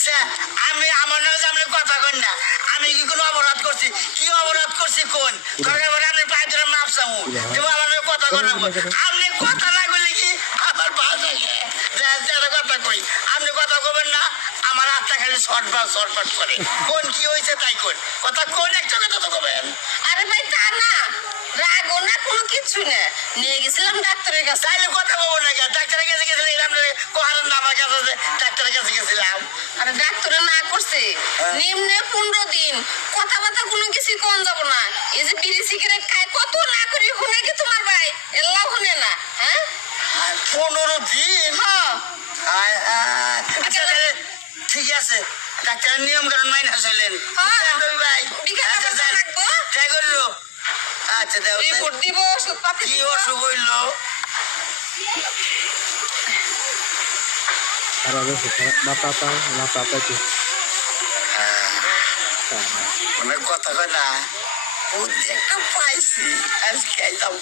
আচ্ছা আমি আমার নামে আপনি কথা কন না, আমি কি কোনো অপরাধ করছি? কি অপরাধ করছি কোন দরকার আপনি পায়ে ধরে মাপ চামু তুমি আমার নামে কথা কন না। আপনি কথা না বললে কি আমার ভালো লাগে? কথা কই, আপনি কথা কবেন না, আমার হাতটা খালি শর্টপাট করে। কোন কি হয়েছে তাই কোন কথা, কোন একটা কথা তো কবেন। আরে ভাই তা না, রাগও না কোনো কিছু না, নিয়ে গেছিলাম ডাক্তারের কাছে। তাইলে কথা বলবো না কেন? ডাক্তারের কাছে গেছিলাম, আপনার কোহারের নাম আমার কাছে আছে, ডাক্তারের কাছে গেছিলাম। আরে ডাক্তারে না করছে নিম্নে 15 দিন কথাবার্তা কোনো কিছু কোন যাব না। এই যে বিড়ি সিগারেট খায় কত না করি শুনে কি তোমার ভাই এল্লাও শুনে না? হ্যাঁ আর 15 দিন? হ্যাঁ আচ্ছা তাহলে ঠিক আছে, ডাক্তারের নিয়ম কানুন মাইনা চলেন ভাই। বিকেলে আচ্ছা বাজার রাখবো, তাই করলো। আচ্ছা দেখ রিপোর্ট দিব, ওষুধ পাতি কি দিব। অসুখ হইলো? অনেক কথা কয় না, বুদ্ধি একটু পাইছি আজকে আইতাম।